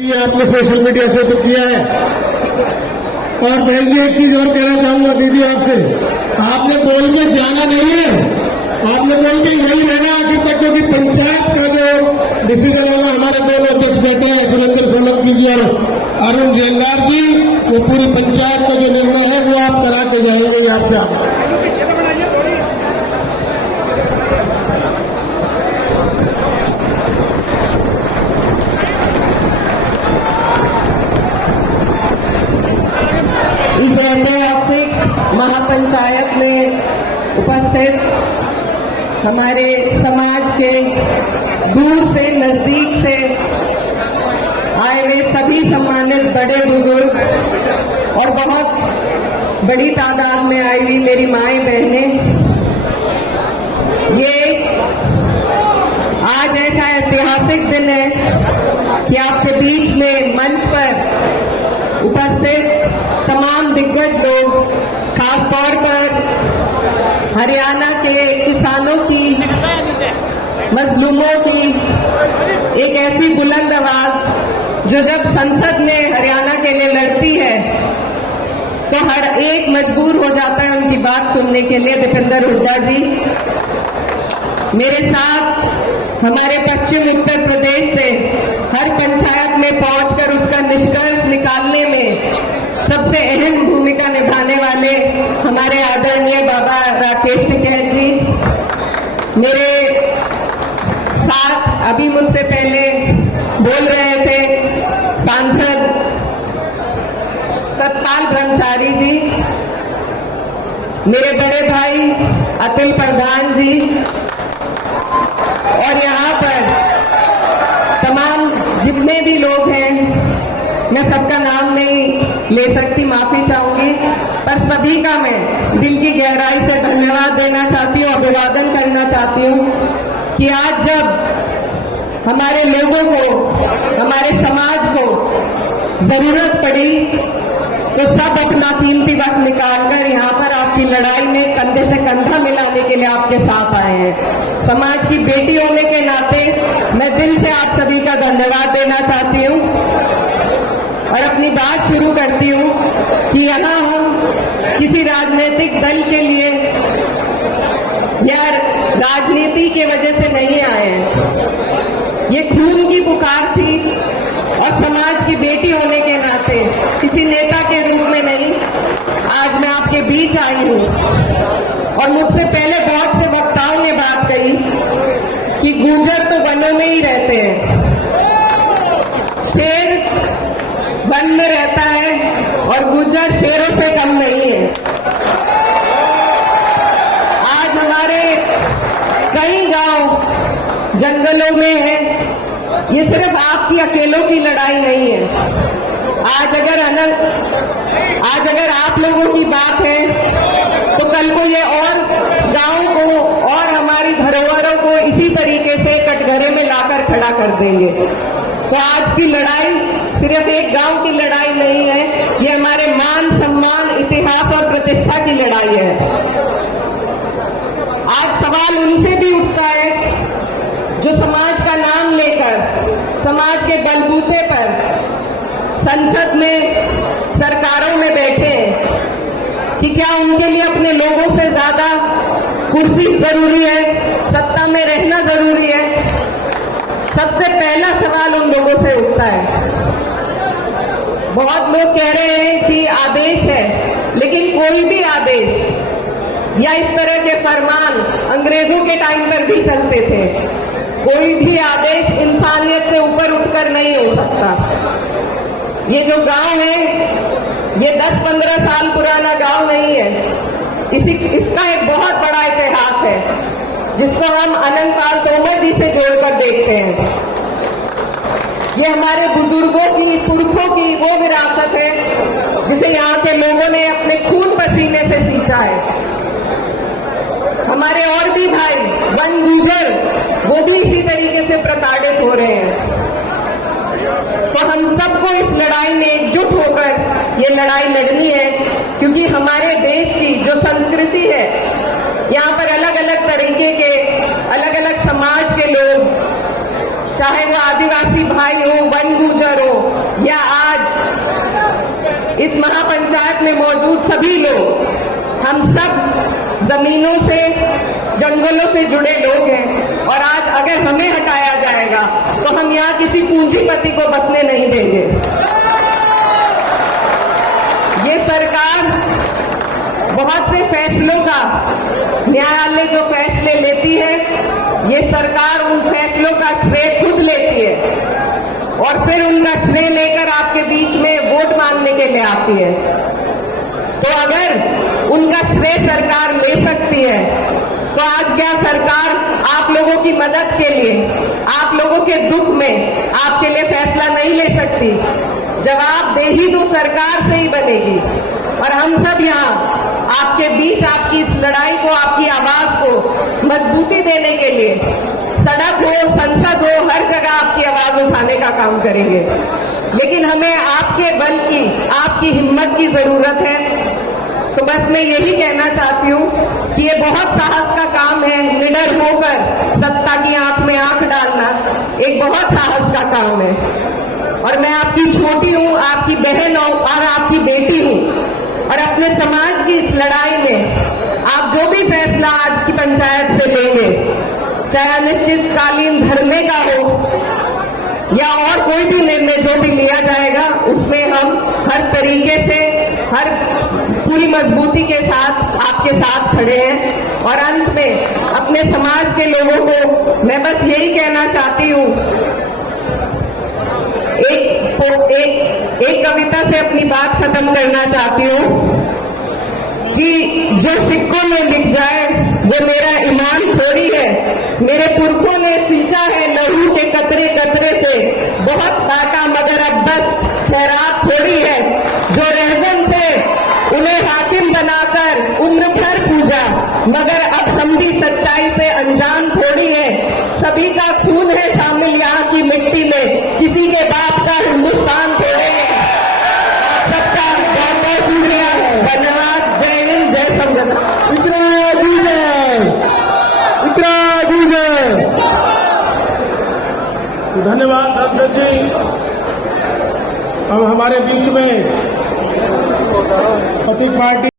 ये आपने social media से तो किया है। और मैं ये एक चीज और कहना चाहूंगा दीदी आपसे, आपने बोल के जाना नहीं है, आपने बोल के वही रहना आगे तक, क्योंकि पंचायत का जो डिसीजन होगा, हमारे दोनों अध्यक्ष बैठे हैं सुरेंद्र सोलंकी जी और अरुण जेंगार जी, वो पूरी पंचायत का जो निर्णय है वो आप करा के जाएंगे आपसे। इस ऐतिहासिक महापंचायत में उपस्थित हमारे समाज के दूर से नजदीक से आए हुए सभी सम्मानित बड़े बुजुर्ग और बहुत बड़ी तादाद में आई हुई मेरी माएं बहनें, ये आज ऐसा ऐतिहासिक दिन है कि आपके बीच में मंच पर उपस्थित तमाम दिग्गज लोग, खासतौर पर हरियाणा के किसानों की, मजलूमों की एक ऐसी बुलंद आवाज जो जब संसद में हरियाणा के लिए लड़ती है तो हर एक मजबूर हो जाता है उनकी बात सुनने के लिए। दीपेंद्र हुड्डा जी मेरे साथ हमारे पश्चिम उत्तर प्रदेश से हर पंचायत में पहुंचकर उसका निष्कर्ष निकालने में सबसे अहम भूमिका निभाने वाले हमारे आदरणीय बाबा राकेश टिकैत जी, मेरे साथ अभी मुझसे पहले बोल रहे थे सांसद सतपाल ब्रह्मचारी जी, मेरे बड़े भाई अतुल प्रधान जी, और यहाँ पर तमाम जितने भी लोग हैं, मैं सबका नाम नहीं ले सकती, माफी चाहूंगी, पर सभी का मैं दिल की गहराई से धन्यवाद देना चाहती हूँ, अभिवादन करना चाहती हूँ कि आज जब हमारे लोगों को, हमारे समाज को जरूरत पड़ी तो सब अपना कीमती वक्त निकालकर यहाँ पर आपकी लड़ाई में कंधे से कंधा मिलाने के लिए आपके साथ आए हैं। समाज की बेटी होने के नाते मैं दिल से आप सभी का धन्यवाद देना चाहती हूँ और अपनी बात शुरू करती हूँ कि यहाँ हम किसी राजनीतिक दल के लिए या राजनीति की वजह से नहीं आए हैं। ये खून की पुकार थी और समाज की बेटी होने के नाते किसी नेता के रूप में नहीं, आज मैं आपके बीच आई हूँ। और मुझसे पहले बहुत से वक्ताओं ने बात कही कि गुर्जर तो वनों में ही रहते हैं, शेर वन में रहता है और गुर्जर शेरों से कम नहीं है। आज हमारे कई गांव जंगलों में है, ये सिर्फ आपकी अकेलों की लड़ाई नहीं है। आज अगर आप लोगों की बात है तो कल को ये और गांव को और हमारी धरोहरों को इसी तरीके से कटघरे में लाकर खड़ा कर देंगे। तो आज की लड़ाई सिर्फ एक गांव की लड़ाई नहीं है, ये हमारे मान, सम्मान, इतिहास और प्रतिष्ठा की लड़ाई है। आज सवाल उनसे भी उठता है जो समाज का नाम लेकर समाज के बलबूते पर संसद में, सरकारों में बैठे हैं कि क्या उनके लिए अपने लोगों से ज्यादा कुर्सी जरूरी है, सत्ता में रहना जरूरी है। सबसे पहला सवाल उन लोगों से उठता है। बहुत लोग कह रहे हैं कि आदेश है, लेकिन कोई भी आदेश या इस तरह के फरमान अंग्रेजों के टाइम पर भी चलते थे। कोई भी आदेश इंसानियत से ऊपर उठकर नहीं हो सकता। ये जो गांव है ये 10-15 साल पुराना गांव नहीं है, इसका एक बहुत बड़ा इतिहास है जिसको हम अनंतपाल तोमर जी से जोड़कर देखते हैं। ये हमारे बुजुर्गों की, पुरखों की वो विरासत है जिसे यहाँ के लोगों ने अपने खून पसीने से सींचा है। हमारे और भी भाई वन गुर्जर, वो भी इसी तरीके से प्रताड़ित हो रहे हैं। तो हम सबको इस लड़ाई में एकजुट होकर ये लड़ाई लड़नी है, क्योंकि हमारे देश की जो संस्कृति है, यहाँ पर अलग अलग तरीके के, अलग अलग समाज के लोग, चाहे वो आदिवासी भाई हो, वन गुर्जर हो, महापंचायत में मौजूद सभी लोग, हम सब जमीनों से, जंगलों से जुड़े लोग हैं और आज अगर हमें हटाया जाएगा तो हम यहाँ किसी पूंजीपति को बसने नहीं देंगे। ये सरकार बहुत से फैसलों का, न्यायालय जो फैसले लेती है, ये सरकार उन फैसलों का श्रेय खुद लेती है और फिर उनका श्रेय लेकर आपके बीच में वोट मांगने के लिए आती है। तो अगर उनका श्रेय सरकार ले सकती है तो आज क्या सरकार आप लोगों की मदद के लिए, आप लोगों के दुख में आपके लिए फैसला नहीं ले सकती? जवाबदेही तो सरकार से ही बनेगी और हम सब यहाँ आपके बीच आपकी इस लड़ाई को, आपकी आवाज को मजबूती देने के लिए सड़क हो, संसद हो, हर जगह आपकी आवाज उठाने का काम करेंगे। लेकिन हमें आपके बल की, आपकी हिम्मत की जरूरत है। तो बस मैं यही कहना चाहती हूँ कि ये बहुत साहस का काम है। निडर होकर सत्ता की आंख में आंख डालना एक बहुत साहस का काम है और मैं आपकी छोटी हूँ, आपकी बहन हूँ और आपकी बेटी हूँ और अपने समाज की इस लड़ाई में आप जो भी फैसला आज की पंचायत से लेंगे, चाहे अनिश्चितकालीन धरने का हो या और कोई भी निर्णय जो भी लिया जाएगा, उसमें हम हर तरीके से, हर पूरी मजबूती के साथ आपके साथ खड़े हैं। और अंत में अपने समाज के लोगों को मैं बस यही कहना चाहती हूँ, एक कविता से अपनी बात खत्म करना चाहती हूँ कि जो सिक्कों में लिख जाए वो मेरा ईमान थोड़ी है। मेरे पुरखों ने सींचा है लहू के कतरे कतरे से, बहुत काटा मगर अब बस खैरात थोड़ी है। जो रहजन थे उन्हें हाकिम बनाकर उम्र भर पूजा, मगर अब हम भी सच्चाई से अनजान थोड़ी है। सभी का खून है शामिल यहाँ की मिट्टी में, किसी के बाप का हिंदुस्तान थोड़े है। सबका बहुत बहुत शुक्रिया, धन्यवाद। जय हिंद, जय संविधान। धन्यवाद सांसद जी। अब हमारे बीच में प्रतीक पार्टी